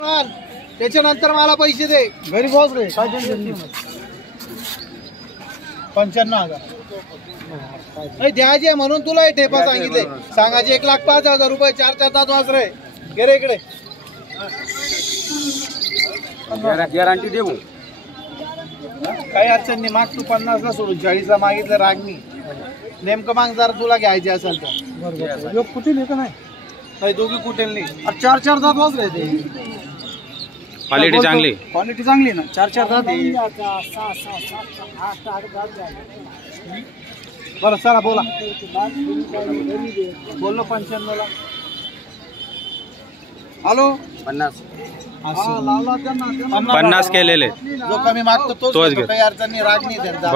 त्याच्यानंतर मला पैसे दे घरी पोहोच रे. 95,000 नाही द्यायचे म्हणून तुला हे ठेपा सांगितले. सांगायचे 1,05,000 रुपये. 4 दात वासरे घे रे इकडे. गॅरंटी देऊ काही अडचण नाही. माग तू 50 ला सोडून 40 ला मागितलं रागणी. नेमकं माग जर तुला घ्यायचे असेल तर कुठे नेतं नाही. दोघी कुठे नाही. 4 दात वासरे ते. क्वालिटी चांगली. क्वालिटी चांगली ना. 4 दात. बरं चला बोला. बोललो 95 ला. हॅलो 50 केलेले. जो कमी मागतो तोच घेतो. काही अडचण नाही. राग नाही त्यांचा.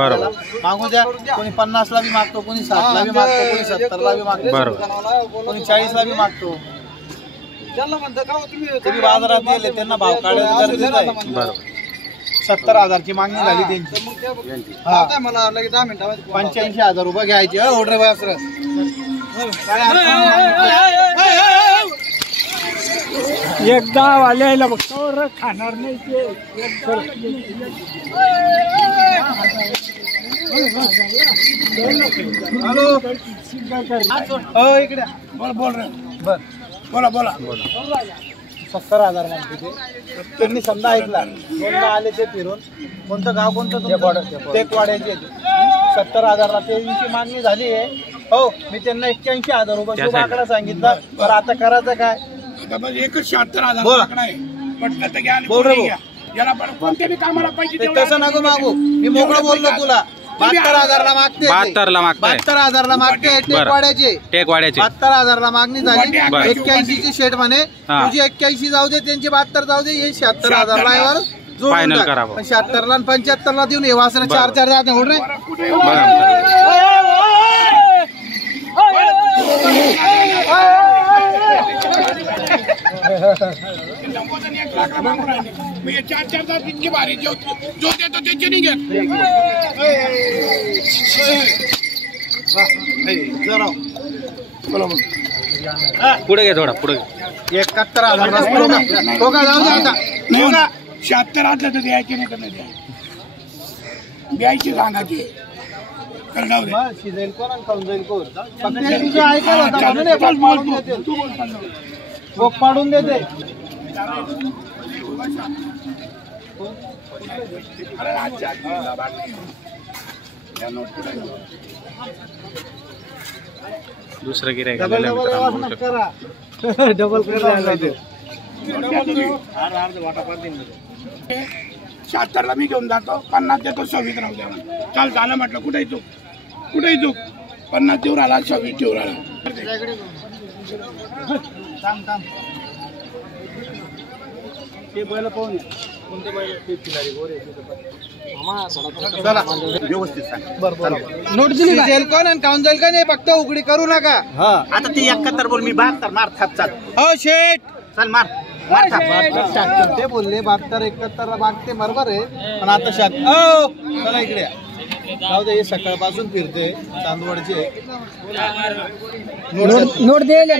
मागू द्या. कोणी 50 ला बी मागतो, कोणी 60 ला बी मागतो, कोणी 70 ला बी मागतो, कोणी 40 ला बी मागतो. तुम्ही बाजारात गेले त्यांना भाव काढायला गरजेचं आहे. 70,000 ची मागणी झाली त्यांची. 85,000 रुपये घ्यायचे. ऑर्डर वासर एकदा वाल्याला बघतो खाणार नाही ते. हॅलो इकडे बोल रे. बर बोला 70,000 मागते ते. त्यांनी समजा ऐकला. दोनदा आले ते फिरून. कोणतं गाव कोणतं टेकवाड्याचे. 70,000 ला त्यांची मागणी झाली आहे. हो मी त्यांना 81,000 रुपये शुभ आकडा सांगितला. तर आता करायचं काय. एकच 76,000 बोला. बोल रे तसं नको मागू. मी मोकळं बोललो तुला. 72,000 ला मागते. 72,000 ला मागते. टेकवाड्याचे 72,000 ला मागणी झाली. 81 ची शेट म्हणे. तुझी 81 जाऊ दे, त्यांची 72 जाऊ दे. हे 76,000 ला फायनल करा. 76 ला 75 ला देऊन हे वासना 4 जाते. हो रे मी 4 तास इतकी भारी जो देतो त्याचे नाही घेत. पुढे घे थोडा पुढे. 71,000 जाऊ दे आता. 76 असलं तर द्यायचे नाही तर नाही द्यायची सांगायची. शिजेल कोण आणि खाऊन जाईल कोण. तुझे ऐकायला होता म्हणून भोग पाडून देते. दुसरं गिऱ्हाईक डबल करा. डबल करा. 76 ला मी घेऊन जातो. 50 देतो. 26 राहू द्या. चाल झालं म्हटलं. कुठे चूक 50 देऊ राहिला. 26 ठेवू राहिला. ते बैल पाहून कोणते बैल व्यवस्थित सांग. बरोबर नोट दिली जाईल कोण आणि काऊन जाईल का नाही. फक्त उघडी करू नका. आता ती 71 बोल. मी 72 मार थाप चाल. हो शेठ चल मार थाप. ते बोलले 72 71 ला मागते बरोबर आहे. पण आता चला इकडे जाऊ दे. हे सकाळपासून फिरते चांदवडचे. नोट द्यायला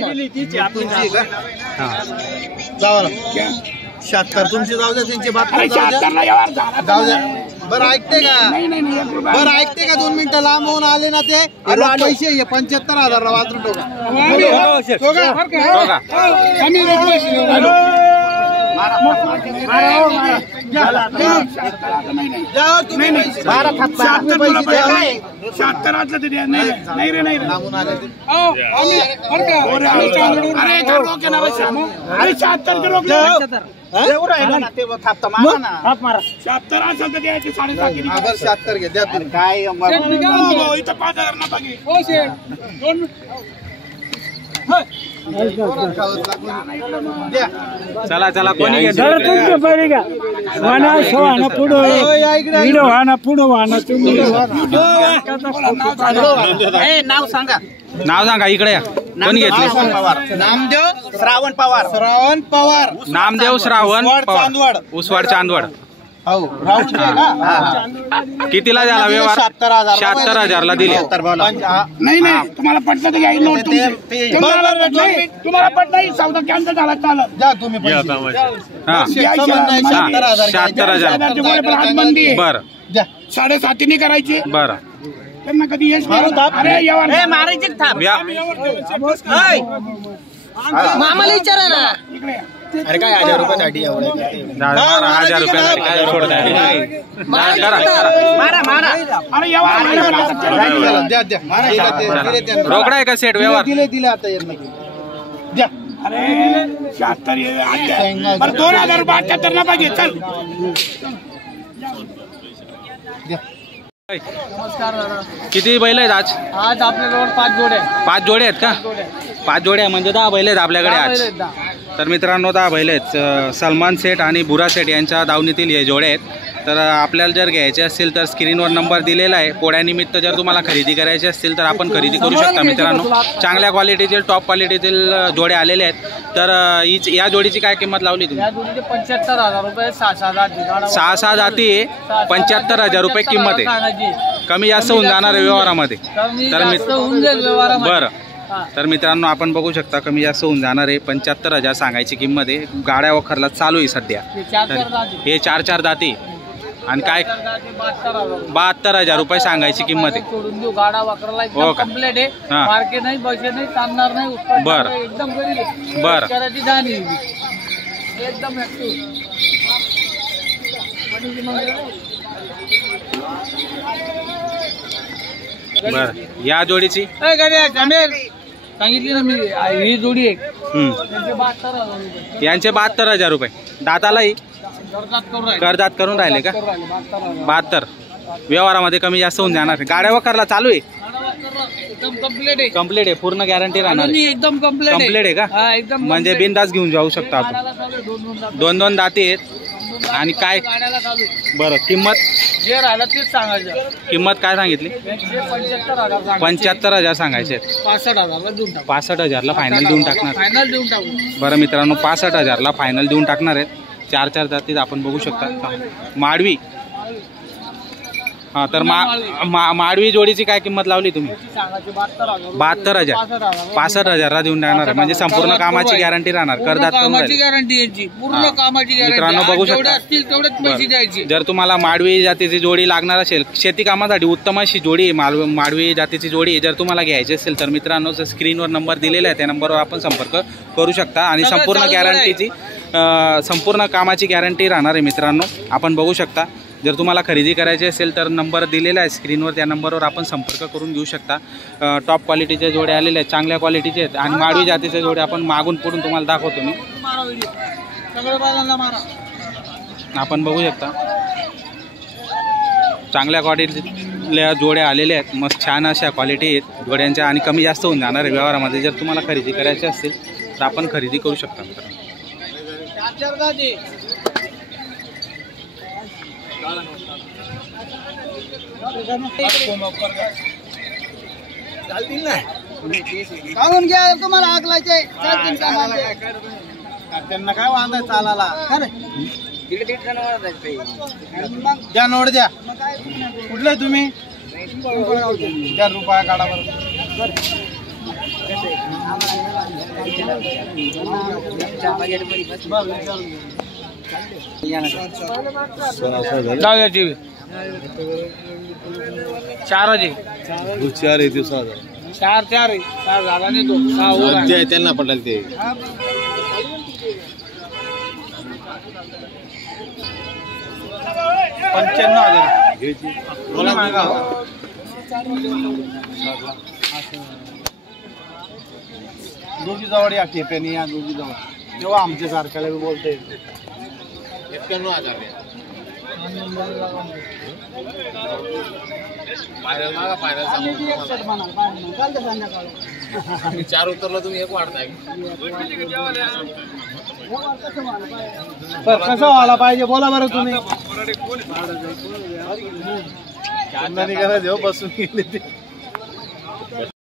जाऊ ना. 76 तुमची जाऊ द्या. त्यांची 72 जाऊ द्या. बरं ऐकते का 2 मिनिटं लांब होऊन आले ना ते पैसे. 75,000 ला वाजून टोका. तुम्ही 76 असलं तर द्या. नाही रे नाही. लांबून आले ते. अरे 76 रोखलं. 76 असेल तर द्यायचे. 7.5 76 घे द्या तुम्ही. काय इथं 5,000 ना बाकी. चला कोणी घेत. नाव सांगा. नाव सांगा. इकडे या. कोणी घेतले. नामदेव श्रावण पवार. नामदेव श्रावण चांदवड. उसवाड चांदवड. हो राहुलचे आहे का? कितीला झाला व्यवहार? 76,000ला दिले. नाही तुम्हाला पटलं तर घ्या ही नोट तुमची. तुम्हाला पटलं ही सौदा कॅन्सल झाला चालत द्या तुम्ही पैसे. हा 76,000. हातबंदी आहे. बरं 7.5 करायची. बरं. त्यांना कधी यश अरे यावर मारायचे थांब मामाला विचारा ना. इकडे या. अरे काय 1,000 रुपयासाठी एवढं? 1,000 रुपयासाठी काय सोडताय? मारा मारा अरे यावर द्या द्या. रोकडा आहे का सेट व्यवहार? दिले आता यांना. द्या. अरे 76 बरं 2,000 रुपये 78 ना पाहिजे चल. नमस्कार दादा. किती बैल आहेत आज? आज आपल्याजवळ 5 जोडे आहे. 5 जोडे आहेत का? 5 जोडे आहे म्हणजे 10 बैल आहेत आपल्याकडे आज. तर मित्रांनो 10 बैल आहेत. सलमान सेठ आणि बुरा सेठ यांच्या दावणीतील हे जोडे आहेत. तर आपल्याला जर घ्यायचे असतील तर स्क्रीनवर नंबर दिलेला आहे. पोळ्यानिमित्त जर तुम्हाला खरेदी करायची असतील तर आपण खरेदी करू शकता मित्रांनो. चांगल्या क्वालिटीतील टॉप क्वालिटीतील जोडे आलेले आहेत. तर या जोडीची काय किंमत लावली तुम्ही? या जोडीचे 75,000 रुपये. 6-6 जाती. 6-6 जाती 75,000 रुपये किंमत आहे. कमी जास्त होऊन जाणार आहे व्यवहारामध्ये. तर होऊन जाईल व्यवहारामध्ये. बरं. तर मित्रांनो आपण बघू शकता कमी जास्त होऊन जाणार आहे. 75,000 सांगायची किंमत आहे. गाड्या वखरला चालू आहे सध्या. हे 4-4 दाती आणि काय 72,000 रुपये सांगायची किंमत आहे. सोडून देऊ गाडा वाकरला हो का? कम्प्लीट आहे. हा. मार्केट नाही पैसे नाही चालणार नाही. उत्पन्न बरं. एकदम गरीब आहे. बरं. शेतकऱ्याची जाण आहे ही. एकदम ऍक्टिव्ह. बरं. या जोडीची सांगितली ना मी ही जोडी आहे. हम्म. त्यांचे 72,000 रुपये. यांचे 72,000 रुपये. दातालाही कर्जात करून राहिले. करदात करून राहिले का? 72,000. 72. व्यवहारामध्ये कमी जास्त होऊन जाणार आहे. गाड्या वखरला चालू आहे. एकदम कम्प्लीट आहे. कम्प्लीट आहे. पूर्ण गॅरंटी राहणार आहे. एकदम कम्प्लीट कम्प्लीट आहे का? हा, एकदम म्हणजे complete. बिनधास्त घेऊन जाऊ शकता आपण. गाड्याला चालू आहे, 2-2 दात. 2-2 दाती आहेत. आणि काय? गाड्याला चालू आहे. बरं किंमत जे राहिलं तेच सांगायचं. किंमत काय सांगितली? 75,000 75,000 सांगायचे आहेत. 65,000 देऊन टाकू. 65,000ला फायनल देऊन टाकणार. फायनल देऊन टाकू. बरं मित्रांनो 65,000ला फायनल देऊन टाकणार आहेत. 4-4 जातीत आपण बघू शकता. माडवी. हा तर माडवी जोडीची काय किंमत लावली तुम्ही? सांगायचे 72,000. 72,000. 65,000ला देऊन टाकणार आहे. म्हणजे संपूर्ण कामाची गॅरंटी राहणार. करदात करून कामाची राहील. गॅरंटी याची. पूर्ण कामाची मित्रांनो बघू गॅरंटी. जेवढे शकता. असतील तेवढेच पैसे द्यायचे. जर तुम्हाला माडवी जातीची जोडी लागणार असेल शेती कामासाठी उत्तम अशी जोडी आहे. माडवी जातीची जोडी जर तुम्हाला घ्यायची असेल तर मित्रांनो स्क्रीनवर नंबर दिलेला आहे त्या नंबरवर आपण संपर्क करू शकता. आणि संपूर्ण गॅरंटीची संपूर्ण कामाची गॅरंटी राहणार आहे मित्रांनो. आपण बघू शकता. जर तुम्हाला खरेदी करायची असेल तर नंबर दिलेला आहे स्क्रीनवर. त्या नंबरवर आपण संपर्क करून घेऊ शकता. टॉप क्वालिटीचे जोडे आलेले आहेत. चांगल्या क्वालिटीचे आहेत. आणि माडवी जातीचे जोडे आपण मागून पुढून तुम्हाला दाखवतो मी. आपण बघू शकता चांगल्या क्वालिटीतल्या जोड्या आलेल्या आहेत. मस्त छान अशा क्वालिटी आहेत जोड्यांच्या. आणि कमी जास्त होऊन जाणार आहे व्यवहारामध्ये. जर तुम्हाला खरेदी करायची असेल तर आपण खरेदी करू शकता मित्रांनो. काढून घ्या तुम्हाला आगलायचे. त्यांना काय वांदा चालाला. द्या नोट द्या. कुठले तुम्ही? द्या रुपया काढा बरं. जाऊयाची 4 आहे. 4 दिवसात 4 आहे. 4 झाला नाही तो 6 वर आहे. त्यांना पटेल ते. 95,000 बोला मागा. दोघी जवळ या ठेप्याने या दोघी जवळ. तेव्हा आमच्या सारख्याला बोलता येईल. 91,000 4 उतरला तुम्ही 1 वाढताय. कसं व्हायला पाहिजे बोला बरं तुम्ही. गरज बसून गेले ते.